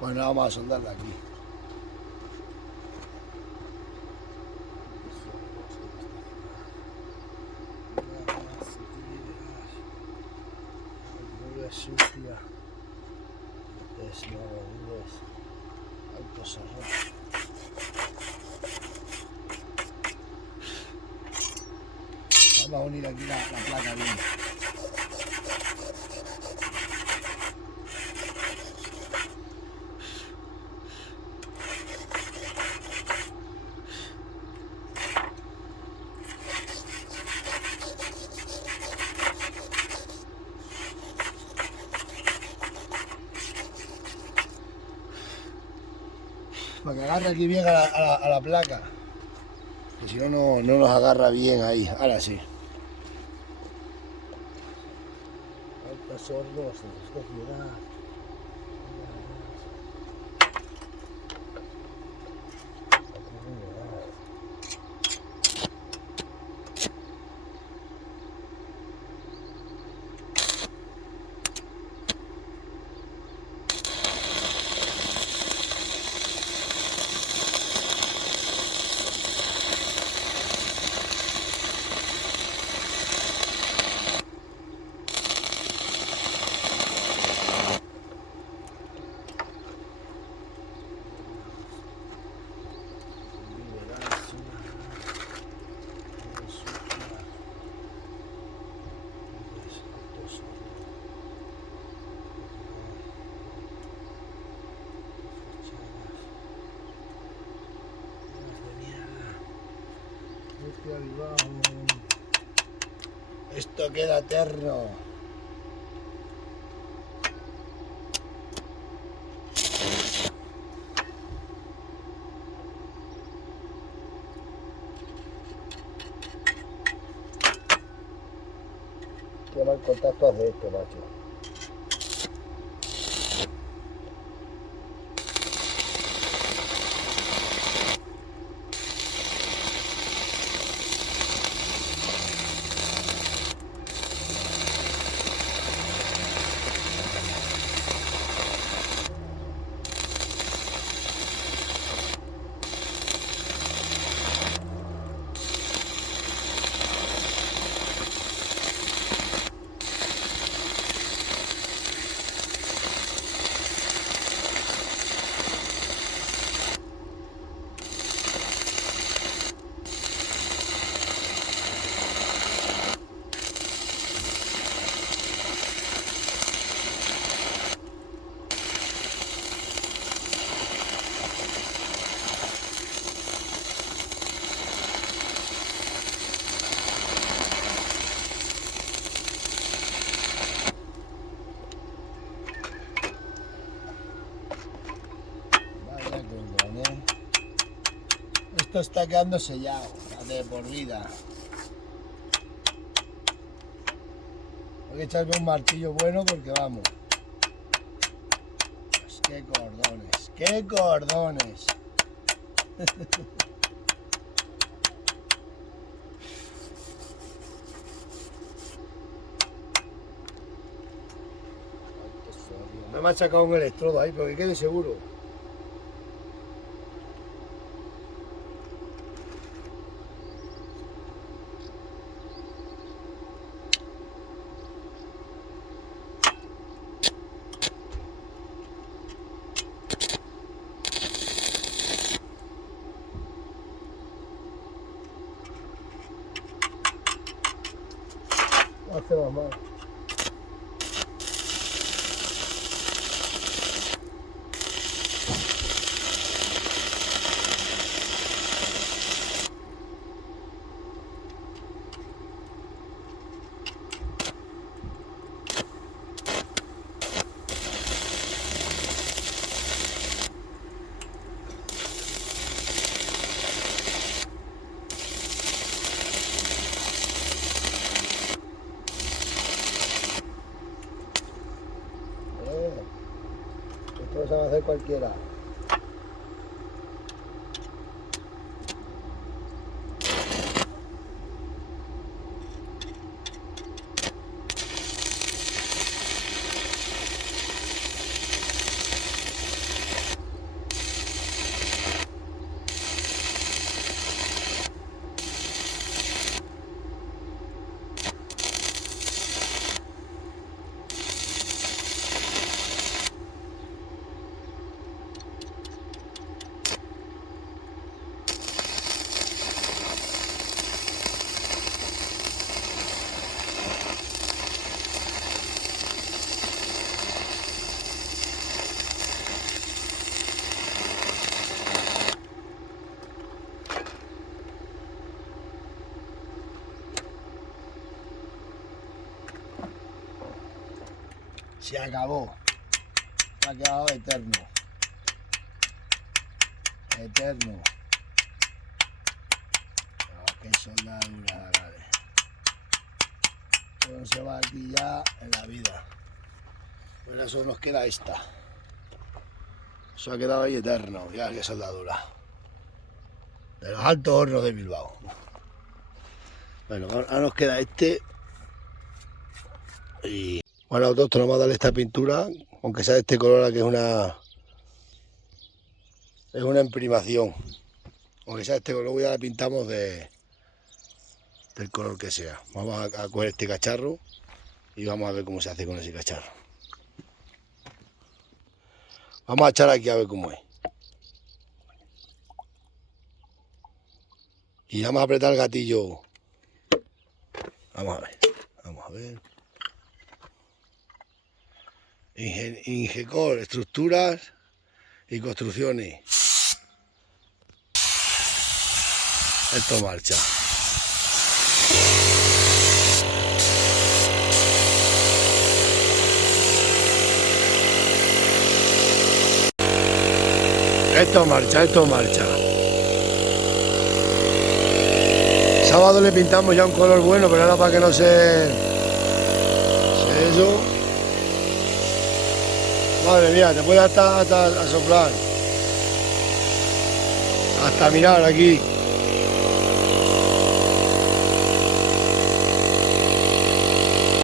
Bueno, vamos a soldar de aquí. Sucia. Alto Sarrón. Vamos a unir aquí la placa bien. Para que agarre aquí bien a la placa, que si no, no nos agarra bien ahí. Ahora sí. Altos Hornos de esta ciudad. Esto queda eterno. Qué mal contacto hace esto, macho. Esto está quedando sellado de por vida. Hay que echarme un martillo bueno porque vamos. Pues qué cordones, qué cordones. Me ha machacado un electrodo ahí, pero que quede seguro. No hacemos más. Esto lo sabe hacer cualquiera. Se acabó. Se ha quedado eterno. Eterno. Oh, qué soldadura, vale. Pero no se va aquí ya en la vida. Pues eso nos queda esta. Eso ha quedado ahí eterno. Ya qué soldadura. De los altos hornos de Bilbao. Bueno, ahora nos queda este. Y bueno, nosotros vamos a darle esta pintura, aunque sea de este color, que es una imprimación. Aunque sea de este color, ya la pintamos del color que sea. Vamos a coger este cacharro y vamos a ver cómo se hace con ese cacharro. Vamos a echar aquí a ver cómo es. Y vamos a apretar el gatillo. Vamos a ver. Vamos a ver. Ingecor, estructuras y construcciones. Esto marcha. Esto marcha, esto marcha. Sábado le pintamos ya un color bueno, pero ahora para que no se eso. Madre mía, te puede hasta soplar. Hasta mirar aquí.